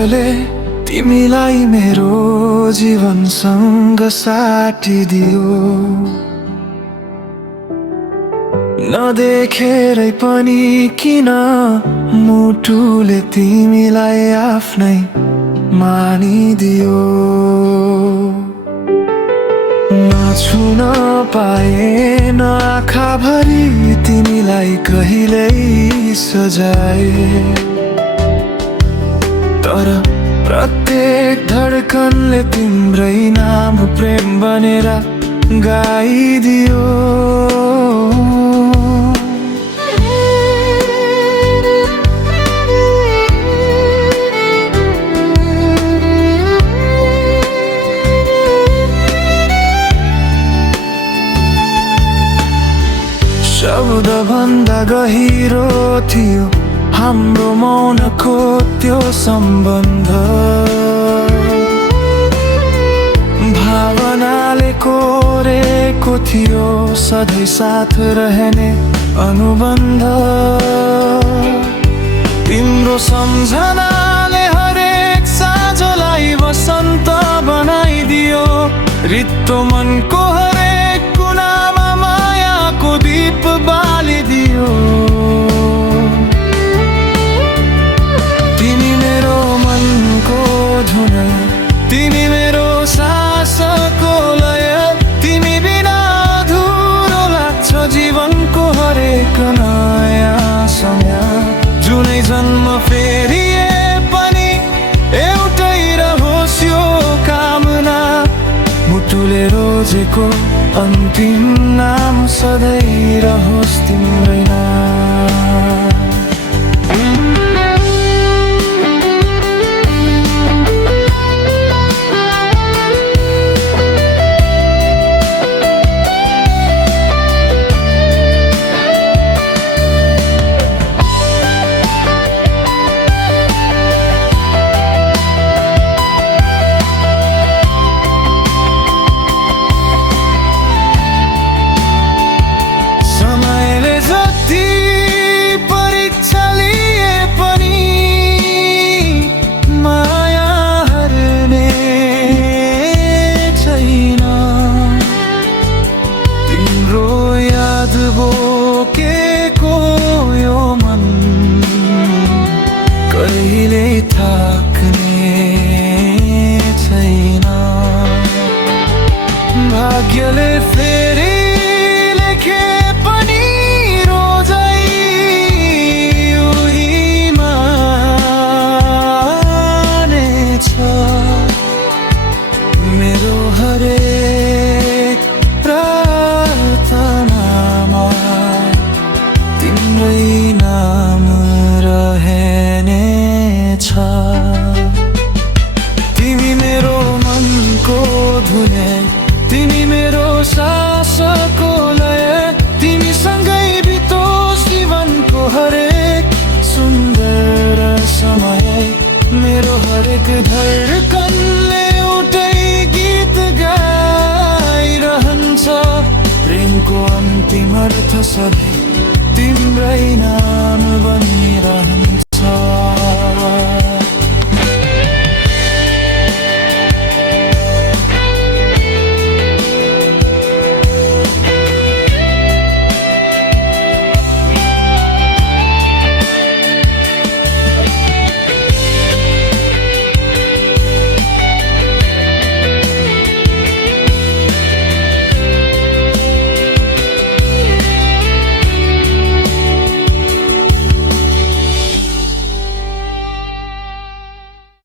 भाग्यले तिमीलाई मेरो जीवनसँग साटिदियो। नदेखेरै पनि किन मुटुले तिमीलाई आफ्नै मानिदियो। नछुन पाएन आँखाभरि तिमीलाई कहिल्यै सजाए, तर प्रत्येक धड्कनले तिम्रै नाम प्रेम बनेर गाइदियो। शब्दभन्दा गहिरो थियो हाम्रो मौनको त्यो सम्बन्ध। भावनाले कोरेको थियो सधैँ साथ रहने अनुबन्ध। तिम्रो सम्झनाले हरेक साँझलाई वसन्त बनाइदियो। रित्तो मनको हरेक कुनामा मायाको दीप बालिदियो। तिमी मेरो मनको धुन, तिमी मेरो सासको लय। तिमी बिना अधुरो लाग्छ जीवनको हरेक नयाँ समय। जुनै जन्म फेरिए पनि एउटै रहोस् यो कामना। मुटुले रोजेको अन्तिम नाम सधैँ रहोस् तिम्रै नाम। बोकेको यो मन कहिल्यै थाक्ने छैन। भाग्यले फेरि लेखे पनि रोजै उही मानेछ। मेरो हरेक प्रार्थनामा तिम्रै नाम रहनेछ। तिमी मेरो मनको धुने, तिमी मेरो सासको लय। तिमीसँगै बितोस् जीवनको हरेक सुन्दर समय। मेरो हरेक धड्कनले एउटै गीत गाइरहन्छ। प्रेमको अन्तिम अर्थ सधैँ तिम्रै नाम बनि